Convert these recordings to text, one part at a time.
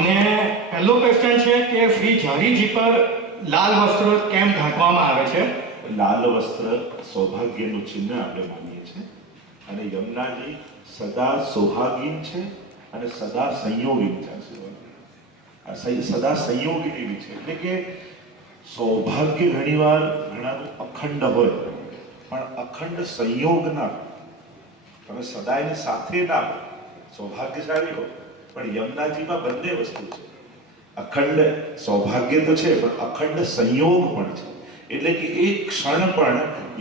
અને પહેલો ક્વેશ્ચન છે કે શ્રી ઝારીજી પર લાલ વસ્ત્ર કેમ ઢાંકવામાં આવે છે? લાલ વસ્ત્ર સૌભાગ્યનું ચિહ્ન આપણે માનીએ છીએ અને યમુનાજી સદા સૌભાગીન છે અને સદા સંયોગીન છે. સદા સંયોગીની છે એટલે કે સૌભાગ્ય ઘણીવાર ઘણાનું અખંડ હોય પણ અખંડ સંયોગ ના, તમે સદા એની સાથે ના હોય, સૌભાગ્યશાળી હોય પણ યમુનાજીમાં બંને વસ્તુ છે. અખંડ સૌભાગ્ય તો છે પણ અખંડ સંયોગ પણ છે. એટલે કે એક ક્ષણ પણ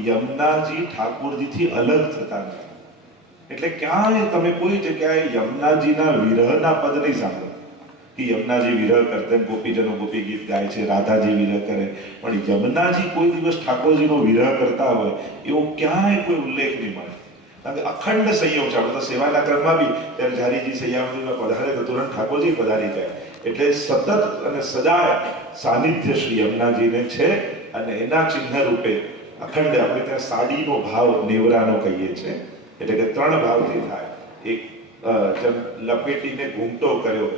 યમુનાજી ઠાકોરજીથી અલગ થતા નથી. એટલે ક્યાંય તમે કોઈ જગ્યાએ યમુનાજીના વિરહના પદ નહીં સાંભળો કે યમુનાજી વિરહ કરતે ગોપીજનો ગોપી ગીત ગાય છે, રાધાજી વિરહ કરે, પણ યમુનાજી કોઈ દિવસ ઠાકોરજીનો વિરહ કરતા હોય એવો ક્યાંય કોઈ ઉલ્લેખ નહીં મળે. કારણ કે અખંડ સંયોગ છે. આપણે તો સેવાના ક્રમમાં બી ત્યારે ઝારીજી સૈયામજીમાં પધારે તો તુરંત ઠાકોરજી પધારી જાય. એટલે સતત અને સદાય સાનિધ્ય શ્રી યમુનાજીને છે અને એના ચિહ્ન રૂપે અખંડ આપણે ત્યાં સાડીનો ભાવ નેવરાનો કહીએ છીએ. એટલે કે ત્રણ ભાવથી થાય. એક જેમ લપેટીને ઘૂંટો કર્યો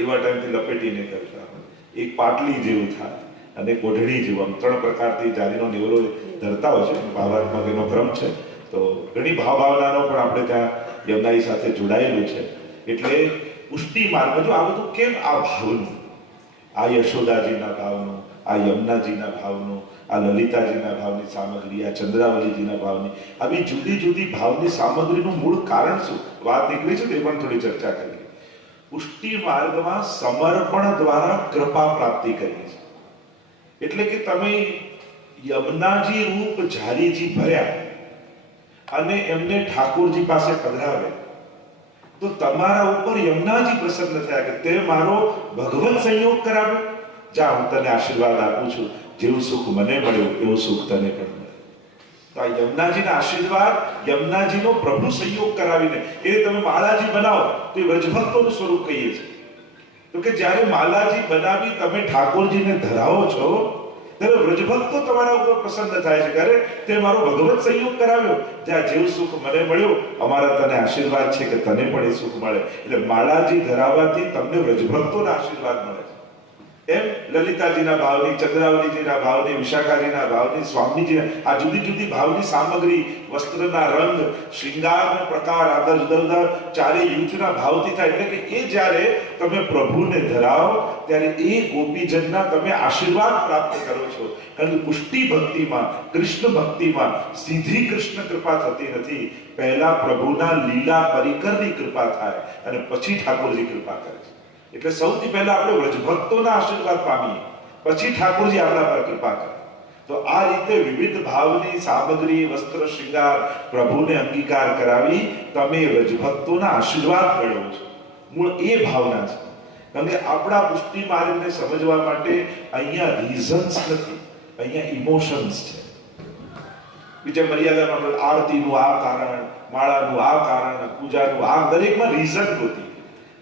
એવા ટાઈમથી લપેટીને કરતા હોય, એક પાટલી જેવું થાય અને કોઢડી જેવું, આમ ત્રણ પ્રકારથી જારીનો નેવરો ધરતા હોય છે. ભાવાત્મક એનો ક્રમ છે. તો ઘણી ભાવનાનો પણ આપણે ત્યાં યમુનાજી સાથે જોડાયેલું છે. એટલે પુષ્ટિ માર્ગ જો આ બધું કેમ આ ભાવનું, આ યશોદાજીના ભાવનું, આ યમુનાજીના ભાવનું, આ લલિતાજીના ભાવની સામગ્રી, આ ચંદ્રાવલીજીના ભાવની, આવી જુદી જુદી ભાવની સામગ્રીનું મૂળ કારણ શું? વાત નીકળી છે તે પણ થોડી ચર્ચા કરીએ. પુષ્ટિ માર્ગમાં સમર્પણ દ્વારા કૃપા પ્રાપ્તિ કરીએ છીએ. એટલે કે તમે યમુનાજી રૂપ ઝારીજી ભર્યા અને એમને ઠાકોરજી પાસે પધરાવે તો તમારા ઉપર યમુનાજી પ્રસન્ન થયા કે તે મારો ભગવત સંયોગ કરાવ્યો. જા હું તને આશીર્વાદ આપું છું, જેવું સુખ મને મળ્યું એવું સુખ તને પણ મળે. તો આ યમુનાજીના આશીર્વાદ, યમુનાજીનો પ્રભુ સંયોગ કરાવીને એ તમે માલાજી બનાવો તો એ વ્રજભક્તોનું સ્વરૂપ કહીએ છીએ. તો કે જ્યારે માલાજી બનાવી તમે ઠાકોરજીને ધરાવો છો ત્યારે વ્રજભક્તો તમારા ઉપર પ્રસન્ન થાય છે. ત્યારે તે મારો ભગવત સંયોગ કરાવ્યો, જ્યાં જેવું સુખ મને મળ્યું અમારા તને આશીર્વાદ છે કે તને પણ એ સુખ મળે. એટલે માળાજી ધરાવવાથી તમને વ્રજભક્તોના આશીર્વાદ મળે છે. એમ લલિતાજીના ભાવની, ચંદ્રાવલીજીના ભાવની, વિશાખાજીના ભાવની, સ્વામીજીના આ જુદી જુદી ભાવની સામગ્રી, વસ્ત્રના રંગ, શૃંગારના પ્રકાર, આ જુદા જુદા ચારે યુથના ભાવથી થાય. એટલે કે એ જ્યારે તમે પ્રભુને ધરાવો ત્યારે એ ગોપીજનના તમે આશીર્વાદ પ્રાપ્ત કરો છો. કારણ કે પુષ્ટિ ભક્તિમાં, કૃષ્ણ ભક્તિમાં સીધી કૃષ્ણ કૃપા થતી નથી. પહેલા પ્રભુના લીલા પરિકરની કૃપા થાય અને પછી ઠાકોરજી કૃપા કરે છે. એટલે સૌથી પહેલા આપણે વ્રજભક્તોના આશીર્વાદ પામીએ, પછી ઠાકોરજી આપણા પર કૃપા કરે. તો આ રીતે વિવિધ ભાવની સામગ્રી, વસ્ત્ર, શૃંગાર પ્રભુને અંગીકાર કરાવી તમે વ્રજભક્તોના આશીર્વાદ મેળવો છો. મૂળ એ ભાવના છે. કારણ કે આપણા પુષ્ટિ માર્ગને સમજવા માટે અહીંયા રીઝન્સ નથી, અહીંયા ઇમોશન્સ છે. બીજા મર્યાદામાં આરતીનું આ કારણ, માળાનું આ કારણ, પૂજાનું આ, દરેકમાં રીઝન હોતી.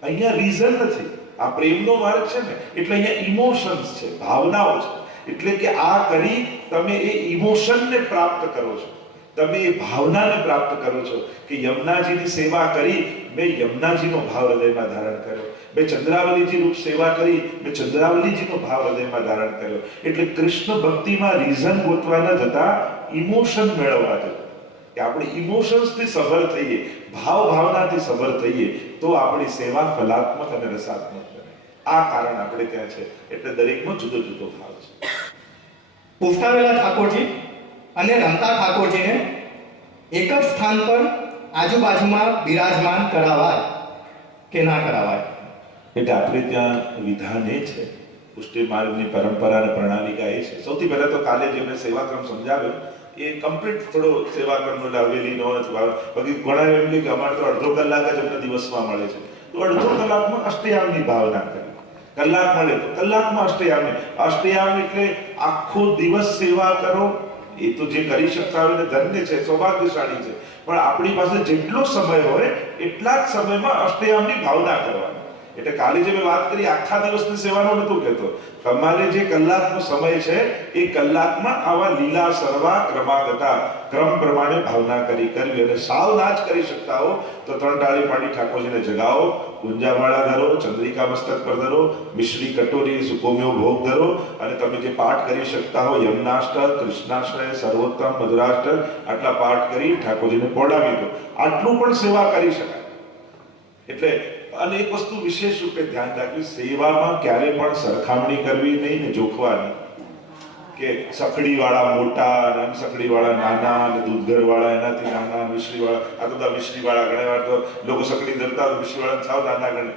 અહીંયા રીઝન નથી. આ પ્રેમનો માર્ગ છે ને એટલે અહીંયા ઇમોશન્સ છે, ભાવનાઓ છે. એટલે કે આ કરી તમે એ ઇમોશનને પ્રાપ્ત કરો છો, તમે એ ભાવનાને પ્રાપ્ત કરો છો કે યમુનાજીની સેવા કરી મેં યમુનાજીનો ભાવ હૃદયમાં ધારણ કર્યો, મેં ચંદ્રાવલીજી રૂપ સેવા કરી મેં ચંદ્રાવલીજીનો ભાવ હૃદયમાં ધારણ કર્યો. એટલે કૃષ્ણ ભક્તિમાં રીઝન ગોતવા ન જતા ઇમોશન મેળવવા જતા કે આપણે ઇમોશન્સથી સભર થઈએ, ભાવ ભાવનાથી સભર થઈએ તો આપણી સેવા ફલાત્મક અને રસાત્મક બને. આ કારણ આપણે ત્યાં છે. એટલે દરેકમાં જુદો જુદો ભાવ છે. પુષ્ટાવેલા ઠાકોરજી અને રમતા ઠાકોરજીને એક જ સ્થાન પર આજુબાજુમાં બિરાજમાન કરાવાય કે ના કરાવાય? એટલે આપણે ત્યાં વિધાન એ છે, પુષ્ટિ માર્ગની પરંપરા અને પ્રણાલિકા એ છે. સૌથી પહેલા તો કાલે જે મેં સેવાક્રમ સમજાવ્યો એ કમ્પ્લીટ થોડો સેવાક્રમનો લાવેલી નો નથી. બાકી ઘણા એમ કે અમારે તો અડધો કલાક જ અમને દિવસમાં મળે છે, તો અડધો કલાકમાં અષ્ટયામની ભાવના કરી. કલાક મળે તો કલાકમાં અષ્ટયામ. અષ્ટયામ એટલે આખો દિવસ સેવા કરો. એ તો જે કરી શકતા હોય ને ધન્ય છે, સૌભાગ્યશાળી છે. પણ આપણી પાસે જેટલો સમય હોય એટલા જ સમયમાં અષ્ટયામની ભાવના કરવાની. એટલે કાલે જે મેં વાત કરી આખા દિવસની સેવાનો નહોતું કહેતો. તમારે જે કલાકનો સમય છે એ કલાકમાં આવા લીલા સરવા ક્રમાગતા ક્રમ પ્રમાણે ભાવના કરવી અને સાવ ના જ કરી શકતા હો તો 3 ટાળી પાડી ઠાકોરજીને જગાવો, ગુંજામાળા ધરો, ચંદ્રિકા મસ્તક પર ધરો, મિશ્રી કટોરી સુકોમ્યો ભોગ ધરો અને તમે જે પાઠ કરી શકતા હો યમનાષ્ટક, કૃષ્ણાશ્રય, સર્વોત્તમ, મધુરાષ્ટક આટલા પાઠ કરી ઠાકોરજીને પોડાવી દો. આટલું પણ સેવા કરી શકાય. એટલે અને એક વસ્તુ વિશેષ રૂપે ધ્યાન રાખવી, સેવામાં ક્યારે પણ સરખામણી કરવી નહીં ને જોખવાની કે સખડી વાળા મોટા અને સખડી વાળા નાના અને દૂધઘર વાળા એનાથી નાના, મિશ્રી વાળા આ તો મિશ્રી વાળા ઘણી વાર તો લોકો સખડી ધરતા મિશ્રી વાળા સાવ નાના ગણે.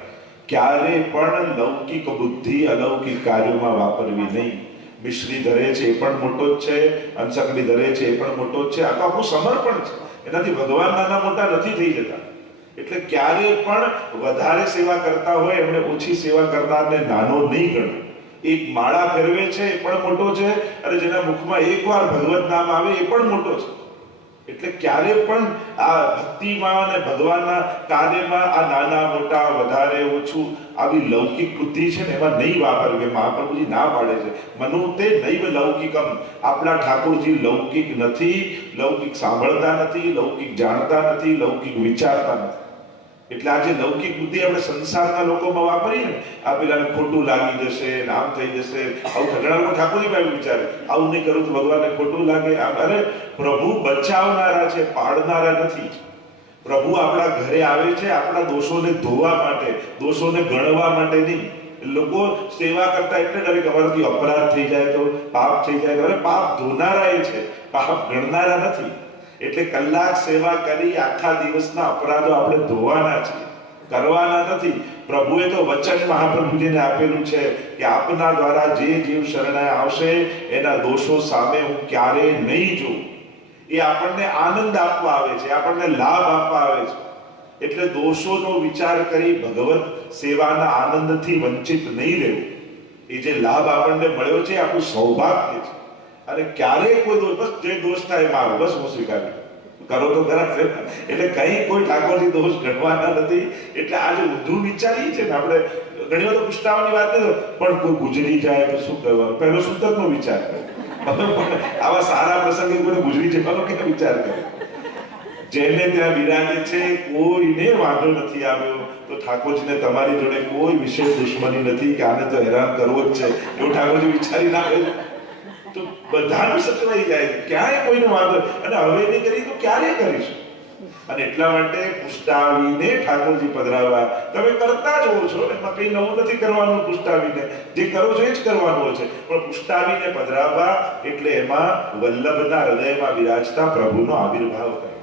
ક્યારે પણ લૌકિક બુદ્ધિ અલૌકિક કાર્યોમાં વાપરવી નહીં. મિશ્રી ધરે છે એ પણ મોટો જ છે, અનસકડી ધરે છે એ પણ મોટો જ છે. આ તો આપણું સમર્પણ છે. એનાથી ભગવાન નાના મોટા નથી થઈ જતા. એટલે ક્યારે પણ વધારે સેવા કરતા હોય એમણે ઓછી સેવા કરનારને નાનો નહીં ગણો. એક માળા ફેરવે છે એ પણ મોટો છે અને જેના મુખમાં એકવાર ભગવત નામ આવે એ પણ મોટો છે. એટલે ક્યારે પણ આ ભક્તિમાં અને ભગવાનના કાર્યમાં આ નાના મોટા વધારે ઓછું આવી લૌકિક બુદ્ધિ છે ને એમાં નહીં વાપરવી. મહાપ્રભુજી ના પાડે છે મનુતે નૈવ લૌકિકમ. આપણા ઠાકોરજી લૌકિક નથી, લૌકિક સાંભળતા નથી, લૌકિક જાણતા નથી, લૌકિક વિચારતા નથી. એટલે આજે લૌકિક બુદ્ધિ આપણે સંસારના લોકોમાં વાપરીએ ને આ પેલાને ખોટું લાગી જશે, આમ થઈ જશે, આવું ઘણા લોકો ઠાકોરજી ભાઈ વિચારે આવું નહીં કરું તો ભગવાનને ખોટું લાગે. અરે પ્રભુ બચાવનારા છે, પાડનારા નથી. પ્રભુ આપણા ઘરે આવે છે આપણા દોષોને ધોવા માટે, દોષોને ગણવા માટે નહીં. લોકો સેવા કરતા એટલે ડરે કે અમારાથી અપરાધ થઈ જાય તો, પાપ થઈ જાય તો. અરે પાપ ધોનારા એ છે, પાપ ગણનારા નથી. એટલે કલાક સેવા કરી આખા દિવસના અપરાધો આપણે ધોવાના છે, કરવાના નથી. પ્રભુએ તો વચન મહાપ્રભુજીને આપેલું છે કે આપના દ્વારા જે જીવ શરણાઈ આવશે એના દોષો સામે હું ક્યારેય નહીં જોઉં. એ આપણને આનંદ આપવા આવે છે, આપણને લાભ આપવા આવે છે. એટલે દોષોનો વિચાર કરી ભગવત સેવાના આનંદથી વંચિત નહીં રહેવું. એ જે લાભ આપણને મળ્યો છે આપણું સૌભાગ્ય છે. અને ક્યારેય કોઈ દોષ, બસ જે દોષ થાય મારો બસ હું સ્વીકારી કરો તો ખરા. એટલે કઈ કોઈ ઠાકોરજી દોષ ઘટવાના નથી. એટલે આજે ઊંધું વિચારીએ છે ને આપણે ઘણી વાર પુષ્ટાવાની વાત કરીએ પણ કોઈ ગુજરી જાય તો શું કરવાનું, પહેલો સુતકનો વિચાર કરે. આવા સારા પ્રસંગે કોઈને ગુજરી જવાનો કે વિચાર કરે. જેને ત્યાં બિરાજે છે કોઈને વાંધો નથી આવ્યો તો ઠાકોરજીને તમારી જોડે કોઈ વિશેષ દુશ્મની નથી કે આને તો હેરાન કરવો જ છે એવું ઠાકોરજી વિચારી ના આવે તો બધાનું સચવાઈ જાય, ક્યાંય કોઈને વાંધો. અને હવે નહીં કરી તો ક્યારે કરીશું. અને એટલા માટે પુષ્ટાવીને ઠાકોરજી પધરાવવા. તમે કરતા જ હો છો, એમાં કઈ નવું નથી કરવાનું. પુષ્ટાવીને જે કરો છો એ જ કરવાનું હોય છે, પણ પુષ્ટાવીને પધરાવવા એટલે એમાં વલ્લભના હૃદયમાં વિરાજતા પ્રભુનો આવિર્ભાવ કરે.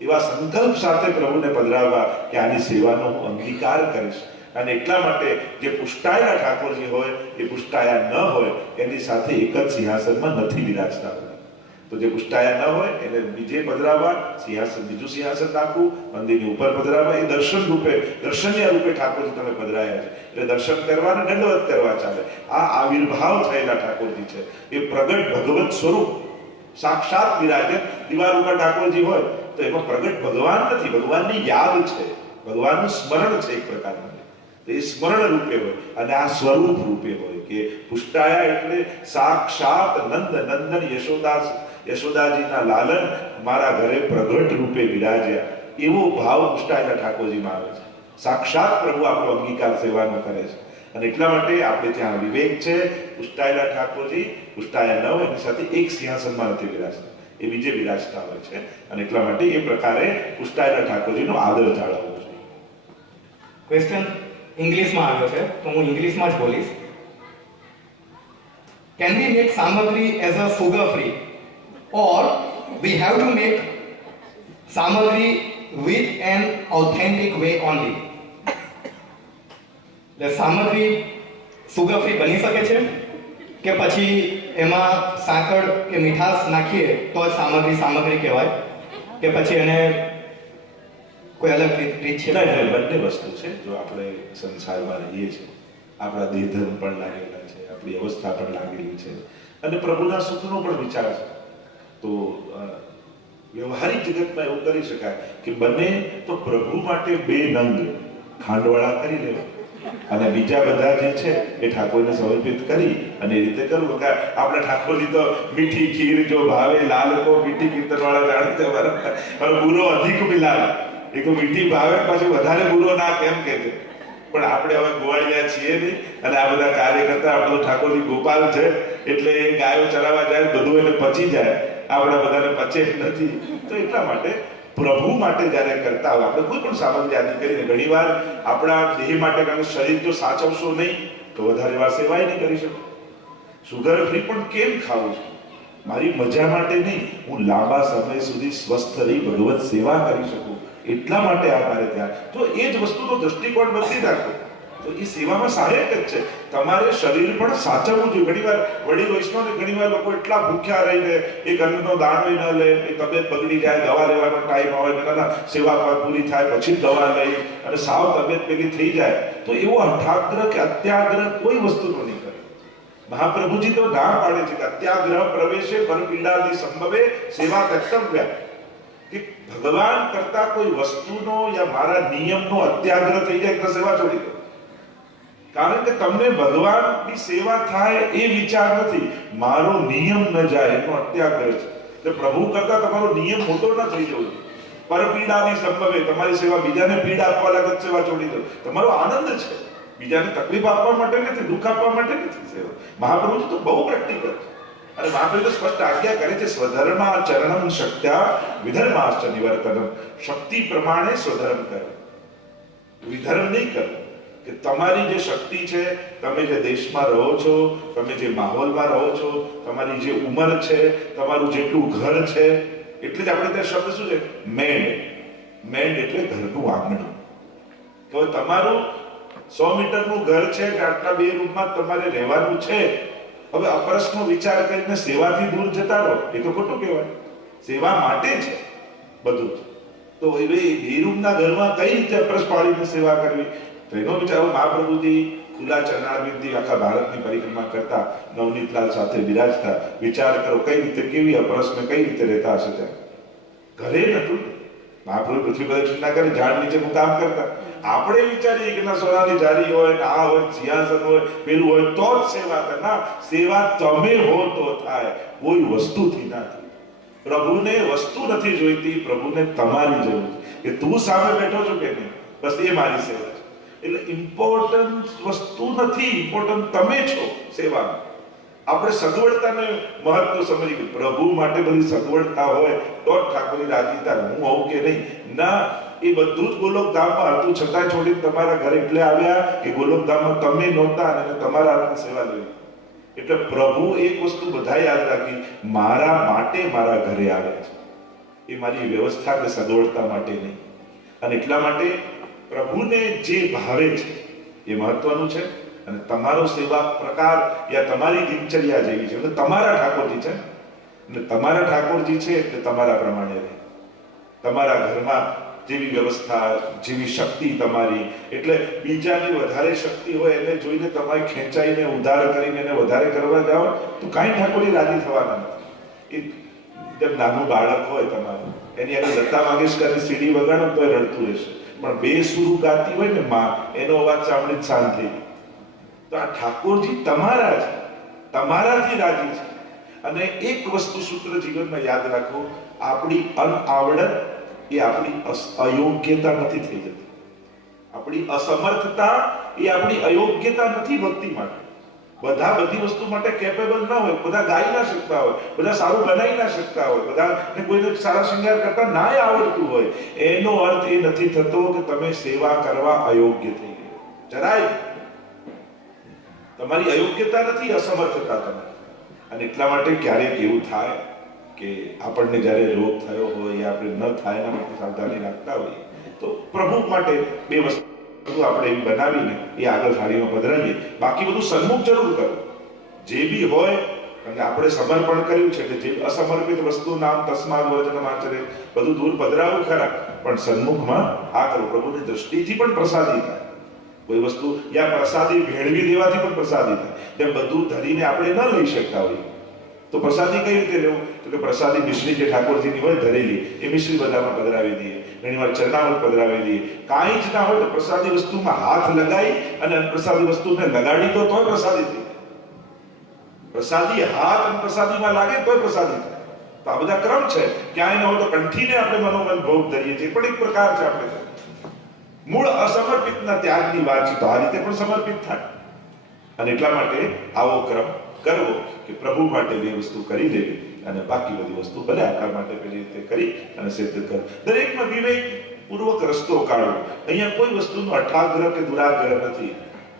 એવા સંકલ્પ સાથે પ્રભુને પધરાવવા કે આની સેવાનો હું અંગીકાર કરીશ. અને એટલા માટે જે પુષ્ટાયેલા ઠાકોરજી હોય એ પુષ્ટાયા ન હોય એની સાથે એક જ સિંહાસનમાં નથી વિરાજતા. તો જે પુષ્ટાયા ન હોય એને બીજે પધરાવવા, સિંહાસન બીજું સિંહાસન નાખવું, મંદિરની ઉપર પધરાવવા. એ દર્શન રૂપે, દર્શનીય રૂપે ઠાકોરજી તમે પધરાયા છે. એટલે દર્શન કરવા અને દંડવત કરવા ચાલે. આ આવિર્ભાવ થયેલા ઠાકોરજી છે. એ પ્રગટ ભગવત સ્વરૂપ સાક્ષાત વિરાજે. દીવાર ઉપર ઠાકોરજી હોય તો એમાં પ્રગટ ભગવાન નથી, ભગવાનની યાદ છે, ભગવાનનું સ્મરણ છે એક પ્રકારનું. એ સ્મરણ રૂપે હોય અને આ સ્વરૂપ રૂપે હોય કે પુષ્ટાયા એટલે સાક્ષાત નંદ નંદન યશોદાજીના લાલન મારા ઘરે પ્રગટ રૂપે વિરાજ્યા. એવો ભાવ પુષ્ટાયેલા ઠાકોરજીમાં આવે છે. સાક્ષાત પ્રભુ આપણો અંગીકાર સેવાનો કરે છે. અને એટલા માટે આપણે ત્યાં વિવેક છે. પુષ્ટાયેલા ઠાકોરજી પુષ્ટાયા ન હોય એની સાથે એક સિંહાસનમાં નથી વિરાજતા, એ બીજે વિરાજતા હોય છે. અને એટલા માટે એ પ્રકારે પુષ્ટાયેલા ઠાકોરજીનો આદર જાળવવો જોઈએ. ક્વેશ્ચન ઇંગ્લિશમાં આવ્યો છે તો હું ઇંગ્લિશમાં જ બોલીશ. કેન વી મેક સામગ્રી as a sugar free or we have to make સામગ્રી with an authentic way only? એટલે સામગ્રી સુગર ફ્રી બની શકે છે કે પછી એમાં સાકર કે મીઠાશ નાખીએ તો જ સામગ્રી કહેવાય કે પછી એને કોઈ અલગ રીત છે? બંને વસ્તુ છે. જો આપણે સંસારમાં રહીએ છીએ, આપણા દેહધર્મ પણ લાગેલા છે, આપણી અવસ્થા પણ લાગેલી છે અને પ્રભુના સુખનો પણ વિચાર છે. તો વ્યવહારિક જગતમાં એવું કરી શકાય કે બને તો પ્રભુ માટે 2 નંગ ખાંડવાળા કરી લેવા અને બીજા બધા જે છે એ ઠાકોરને સમર્પિત કરી અને એ રીતે કરવું કે આપણે ઠાકોરજી તો મીઠી ખીર જો ભાવે લાલ કો મીઠી કીર્તનવાળા જાણીતે હવે બુરો અધિક મિલાવે, એ તો મીઠી ભાવે પાછું વધારે બુરો ના કેમ કે છે. પણ આપણે હવે ગોવાળિયા છીએ નહીં, અને આ બધા કાર્ય કરતા આપણો ઠાકોરજી ગોપાલ છે એટલે એ ગાયો ચરાવવા જાય બધું એને પચી જાય, આપણા બધાને પચે નથી. તો એટલા માટે પ્રભુ માટે જ્યારે કરતા હોય આપણે કોઈ પણ સામગ્રી આદિ કરીને ઘણીવાર આપણા દેહ માટે, કારણ કે શરીર જો સાચવશો નહીં તો વધારે વાર સેવાય નહીં કરી શકો. સુગર ફ્રી પણ કેમ ખાવું છું? મારી મજા માટે નહીં, હું લાંબા સમય સુધી સ્વસ્થ રહી ભગવત સેવા કરી શકું એટલા માટે આ મારે ત્યાં. તો એ જ વસ્તુનો દ્રષ્ટિકોણ બદલી નાખો તો એ સેવામાં સહાયક જ છે. તમારે શરીર પણ સાચવવું જોઈએ. ઘણીવાર વડીલ વૈષ્ણવને ઘણીવાર લોકો એટલા ભૂખ્યા રહીને એક અન્નનો દાણો ન લે, એ તબિયત બગડી જાય, દવા લેવાનો ટાઈમ આવે, ના સેવા પૂરી થાય પછી દવા લઈ અને સાવ તબિયત પેલી થઈ જાય, તો એવો હઠાગ્રહ કે અત્યાગ્રહ કોઈ વસ્તુનો નહીં કરે. મહાપ્રભુજી તો ના પાડે છે કે અત્યાગ્રહ પ્રવેશે પર પીડાદી સંભવે સેવા તક્તવ્ય, કે ભગવાન કરતા કોઈ વસ્તુનો યા મારા નિયમનો અત્યાગ્રહ થઈ જાય તો સેવા છોડી દો. કારણ કે તમને ભગવાનની સેવા થાય એ વિચાર નથી, મારો નિયમ ન જાય એનો અત્યાગ્રહ છે. એટલે પ્રભુ કરતા તમારો નિયમ મોટો ન થઈ જવો. પરપીડાની સંભવે, તમારી સેવા બીજાને પીડા આપવા લાગે સેવા છોડી દો. તમારો આનંદ છે, બીજાને તકલીફ આપવા માટે નથી, દુઃખ આપવા માટે નથી સેવા. મહાપ્રભુજી તો બહુ પ્રેક્ટિકલ છે. અને મહાપ્રભુ તો સ્પષ્ટ આજ્ઞા કરે છે, સ્વધર્મા ચરણમ શક્ત્યા વિધર્માશ્ચ નિવર્તનમ. શક્તિ પ્રમાણે સ્વધર્મ કરો, વિધર્મ નહીં કરો. કે તમારી જે શક્તિ છે, તમે જે દેશમાં રહો છો, તમે જે માહોલમાં રહો છો, તમારી જે ઉંમર છે, તમારું જેટલું ઘર છે, એટલે જ આપણે ત્યાં શબ્દ શું છે મેન્ડ. મેન્ડ એટલે ઘરનું આંગણું. તો તમારું 100 મીટરનું ઘર છે કે આટલા 2 રૂમમાં તમારે રહેવાનું છે. હવે અપરસનો વિચાર કરીને સેવાથી દૂર જતા રહો એ તો ખોટું કહેવાય. સેવા માટે છે બધું. તો એ 2 રૂમના ઘરમાં કઈ રીતે અપરસ પાડીને સેવા કરવી, તો એનો વિચાર. મહાપ્રભુજી ખુલ્લા ચરણારવિંદથી આખા ભારતની પરિક્રમા કરતા, નવનીતલાલ સાથે બિરાજતા. વિચાર કરો કઈ રીતે, કેવી અપરસને કઈ રીતે રહેતા હશે ત્યાં. ઘરે નતું. મહાપ્રભુ પૃથ્વી પ્રદક્ષિણા કરી ઝાડ નીચે કામ કરતા. આપણે વિચારીએ કે ના સોનાની જારી હોય, આ હોય, સિંહાસન હોય, પેલું હોય તો જ સેવા થાય. ના, સેવા તમે હો તો થાય, કોઈ વસ્તુથી ના થાય. પ્રભુને વસ્તુ નથી જોઈતી, પ્રભુને તમારી જરૂર છે. કે તું સામે બેઠો છો કે નહીં, બસ એ મારી સેવા છે. એટલે ઇમ્પોર્ટન્ટ વસ્તુ નથી, ઇમ્પોર્ટન્ટ તમે છો સેવામાં. આપણે સગવડતાને મહત્વ સમજી, પ્રભુ માટે બધી સગવડતા હોય તો જ ઠાકોરની રાજી થાય. હું હોઉં કે નહીં, ના, એ બધું જ ગોલોકધામમાં હતું છતાં છોડીને તમારા ઘરે એટલે આવ્યા કે ગોલોકધામમાં તમે નહોતા અને તમારા હાથની સેવા લેવી. એટલે પ્રભુ એક વસ્તુ બધા યાદ રાખી, મારા માટે મારા ઘરે આવે છે. એ મારી વ્યવસ્થા કે સગવડતા માટે નહીં. અને એટલા માટે પ્રભુને જે ભાવે છે એ મહત્વનું છે. અને તમારો સેવા પ્રકાર યા તમારી દિનચર્યા જેવી છે, એટલે તમારા ઠાકોરજી છે અને તમારા ઠાકોરજી છે એટલે તમારા પ્રમાણે રહે. તમારા ઘરમાં જેવી વ્યવસ્થા, જેવી શક્તિ તમારી, એટલે બીજાની વધારે શક્તિ હોય એને જોઈને તમારે ખેંચાઈને ઉધાર કરીને એને વધારે કરવા જાઓ તો કાંઈ ઠાકોરજી રાજી થવાના નથી. જેમ નાનું બાળક હોય તમારું, એની આગળ લતા મંગેશકરની સીડી વગાડો તો એ રડતું રહેશે, પણ 2 સુર ગાતી હોય ને માં, એનો અવાજ સાંભળી જ શાંત થઈ. તો આ ઠાકોરજી તમારા છે, તમારાથી રાજી છે. અને એક વસ્તુ સૂત્ર જીવનમાં યાદ રાખો, આપણી અનઆવડત એ આપણી અયોગ્યતા નથી થઈ જતી. આપણી અસમર્થતા એ આપણી અયોગ્યતા નથી ભક્તિ માટે. બધા બધી વસ્તુ માટે કેપેબલ ના હોય, બધા ગાઈ ના શકતા હોય, બધા સારું બનાવી ના શકતા હોય, બધાને કોઈને સારા શૃંગાર કરતા ના આવડતું હોય. એનો અર્થ એ નથી થતો કે તમે સેવા કરવા અયોગ્ય થઈ ગયા. જરાય તમારી અયોગ્યતા નથી, અસમર્થતા તમારી. અને એટલા માટે ક્યારેક એવું થાય કે આપણને જ્યારે રોગ થયો હોય યા આપણે ન થાય એના માટે સાવધાની રાખતા હોઈએ તો પ્રભુ માટે 2 વસ્તુ આપણે એવી બનાવીને એ આગળ થાળીમાં પધરાવીએ. બાકી બધું સન્મુખ જરૂર કરો જે બી હોય, કારણ કે આપણે સમર્પણ કર્યું છે. એટલે જે અસમર્પિત વસ્તુ નામ તસ્માદ વચનમ આચરે બધું દૂર પધરાવું ખરા, પણ સન્મુખમાં આ કરો. પ્રભુની દ્રષ્ટિથી પણ પ્રસાદી થાય. કોઈ વસ્તુ યા પ્રસાદી ભેળવી દેવાથી પણ પ્રસાદી થાય. તેમ બધું ધરીને આપણે ન લઈ શકતા હોઈએ. તો પ્રસાદી કઈ રીતે લેવું? તો કે પ્રસાદી મિશ્રી જે ઠાકોરજીની હોય ધરેલી એ મિશ્રી બધામાં પધરાવી દઈએ, ઘણીવાર ચરણામૃત પધરાવી દઈએ. કાંઈ જ ના હોય તો પ્રસાદી વસ્તુમાં હાથ લગાવી અને પ્રસાદી વસ્તુને લગાડી દો તોય પ્રસાદી થઈ જાય. પ્રસાદી હાથ અને પ્રસાદીમાં લાગે તોય પ્રસાદી થાય. તો આ બધા ક્રમ છે. ક્યાંય ન હોય તો કંઠીને આપણે મનોમન ભોગ ધરીએ છીએ, પણ એક પ્રકાર છે આપણે મૂળ અસમર્પિતના ત્યાગની વાત છે. તો આ રીતે પણ સમર્પિત થાય. અને એટલા માટે આવો ક્રમ કરવો કે પ્રભુ માટે બે વસ્તુ કરી લેવી અને બાકી બધી વસ્તુ ભલે આપણા માટે પેલી રીતે કરી અને સિદ્ધ કર. દરેકમાં વિવેક પૂર્વક રસ્તો કાઢો. અહીંયા કોઈ વસ્તુનો અઠાગ્રહ કે દુરાગ્રહ નથી.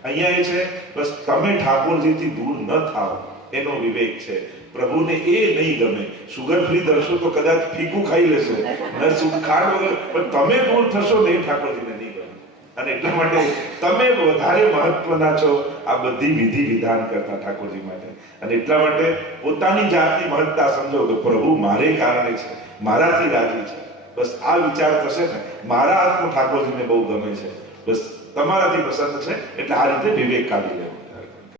અહીંયા એ છે બસ તમે ઠાકોરજીથી દૂર ન થાઓ એનો વિવેક છે. પ્રભુને એ નહીં ગમે. સુગર ફ્રી ધરશો તો કદાચ ફીકું ખાઈ લેશે, ન ખાંડ વગર, પણ તમે દૂર થશો ને એ ઠાકોરજીને નહીં ગમે. અને એટલા માટે તમે વધારે મહત્વના છો આ બધી વિધિ વિધાન કરતા ઠાકોરજી માટે. અને એટલા માટે પોતાની જાતની મહત્તા સમજો કે પ્રભુ મારે કારણે છે, મારાથી રાજી છે. બસ આ વિચાર થશે ને, મારા હાથમાં ઠાકોરજીને બહુ ગમે છે, બસ તમારાથી પ્રસન્ન છે, એટલે આ રીતે વિવેક કાઢી લે.